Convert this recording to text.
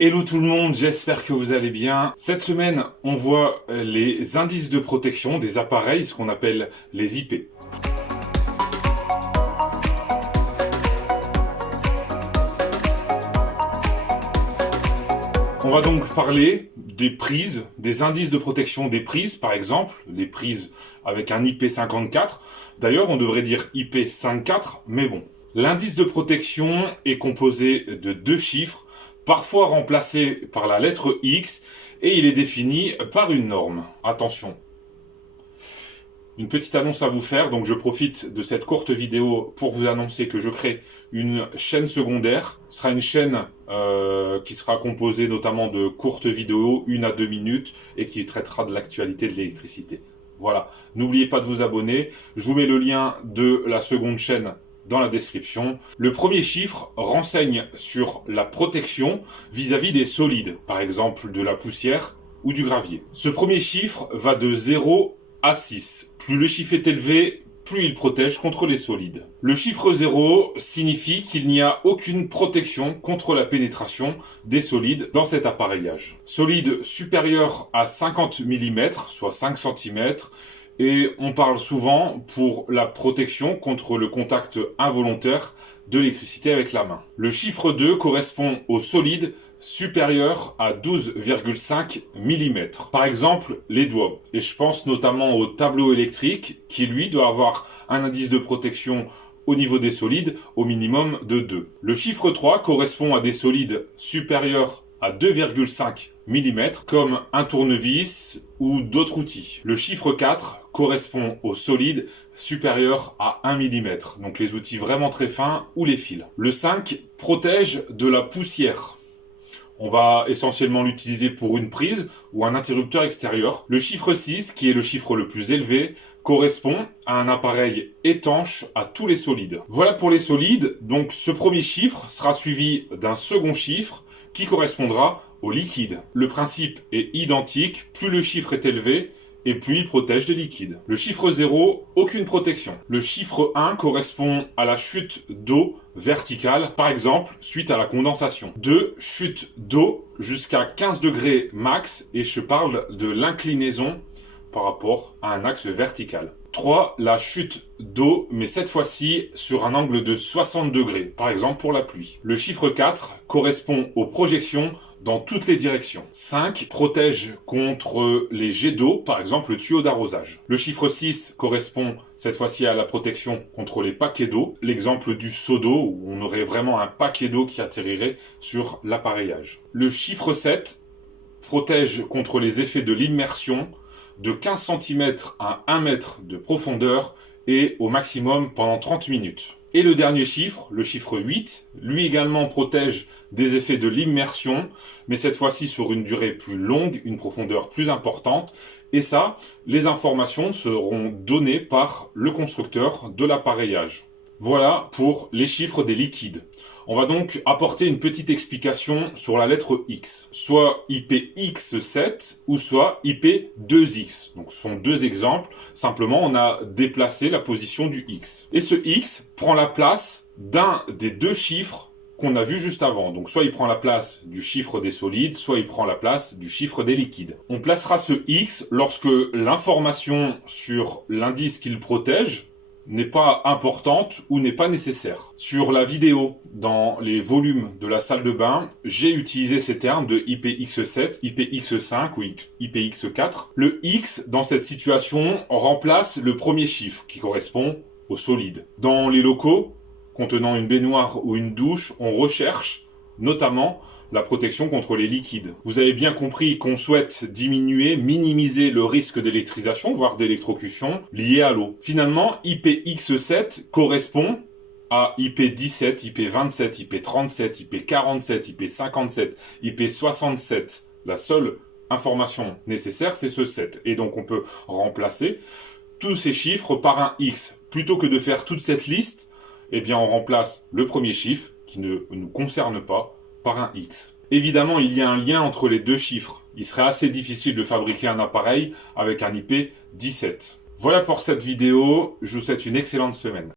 Hello tout le monde, j'espère que vous allez bien. Cette semaine, on voit les indices de protection des appareils, ce qu'on appelle les IP. On va donc parler des prises, des indices de protection des prises, par exemple, les prises avec un IP54. D'ailleurs, on devrait dire IP54, mais bon. L'indice de protection est composé de deux chiffres, parfois remplacé par la lettre X, et il est défini par une norme. Attention. Une petite annonce à vous faire, donc je profite de cette courte vidéo pour vous annoncer que je crée une chaîne secondaire. Ce sera une chaîne qui sera composée notamment de courtes vidéos, 1 à 2 minutes, et qui traitera de l'actualité de l'électricité. Voilà, n'oubliez pas de vous abonner, je vous mets le lien de la seconde chaîne dans la description. Le premier chiffre renseigne sur la protection vis-à-vis des solides, par exemple de la poussière ou du gravier. Ce premier chiffre va de 0 à 6. Plus le chiffre est élevé, plus il protège contre les solides. Le chiffre 0 signifie qu'il n'y a aucune protection contre la pénétration des solides dans cet appareillage. Solide supérieur à 50 mm, soit 5 cm, et on parle souvent pour la protection contre le contact involontaire de l'électricité avec la main. Le chiffre 2 correspond au solide supérieur à 12,5 mm. Par exemple, les doigts. Et je pense notamment au tableau électrique qui, lui, doit avoir un indice de protection au niveau des solides au minimum de 2. Le chiffre 3 correspond à des solides supérieurs à 2,5 mm, comme un tournevis ou d'autres outils. Le chiffre 4 correspond aux solides supérieurs à 1 mm, donc les outils vraiment très fins ou les fils. Le 5 protège de la poussière. On va essentiellement l'utiliser pour une prise ou un interrupteur extérieur. Le chiffre 6, qui est le chiffre le plus élevé, correspond à un appareil étanche à tous les solides. Voilà pour les solides, donc ce premier chiffre sera suivi d'un second chiffre qui correspondra au liquide. Le principe est identique, plus le chiffre est élevé, et plus il protège des liquides. Le chiffre 0, aucune protection. Le chiffre 1 correspond à la chute d'eau verticale, par exemple, suite à la condensation. 2, chute d'eau jusqu'à 15 degrés max, et je parle de l'inclinaison par rapport à un axe vertical. 3, la chute d'eau, mais cette fois-ci sur un angle de 60 degrés, par exemple pour la pluie. Le chiffre 4 correspond aux projections dans toutes les directions. 5 protège contre les jets d'eau, par exemple le tuyau d'arrosage. Le chiffre 6 correspond cette fois-ci à la protection contre les paquets d'eau, l'exemple du seau d'eau où on aurait vraiment un paquet d'eau qui atterrirait sur l'appareillage. Le chiffre 7 protège contre les effets de l'immersion de 15 cm à 1 mètre de profondeur et au maximum pendant 30 minutes. Et le dernier chiffre, le chiffre 8, lui également protège des effets de l'immersion, mais cette fois-ci sur une durée plus longue, une profondeur plus importante. Et ça, les informations seront données par le constructeur de l'appareillage. Voilà pour les chiffres des liquides. On va donc apporter une petite explication sur la lettre X. Soit IPX7 ou soit IP2X. Donc ce sont deux exemples. Simplement, on a déplacé la position du X. Et ce X prend la place d'un des deux chiffres qu'on a vu juste avant. Donc soit il prend la place du chiffre des solides, soit il prend la place du chiffre des liquides. On placera ce X lorsque l'information sur l'indice qu'il protège n'est pas importante ou n'est pas nécessaire. Sur la vidéo, dans les volumes de la salle de bain, j'ai utilisé ces termes de IPX7, IPX5 ou IPX4. Le X, dans cette situation, remplace le premier chiffre qui correspond au solide. Dans les locaux contenant une baignoire ou une douche, on recherche notamment la protection contre les liquides. Vous avez bien compris qu'on souhaite diminuer, minimiser le risque d'électrisation, voire d'électrocution, lié à l'eau. Finalement, IPX7 correspond à IP17, IP27, IP37, IP47, IP57, IP67. La seule information nécessaire, c'est ce 7. Et donc on peut remplacer tous ces chiffres par un X. Plutôt que de faire toute cette liste, eh bien on remplace le premier chiffre, qui ne nous concerne pas, par un X. Évidemment, il y a un lien entre les deux chiffres. Il serait assez difficile de fabriquer un appareil avec un IP17. Voilà pour cette vidéo, je vous souhaite une excellente semaine.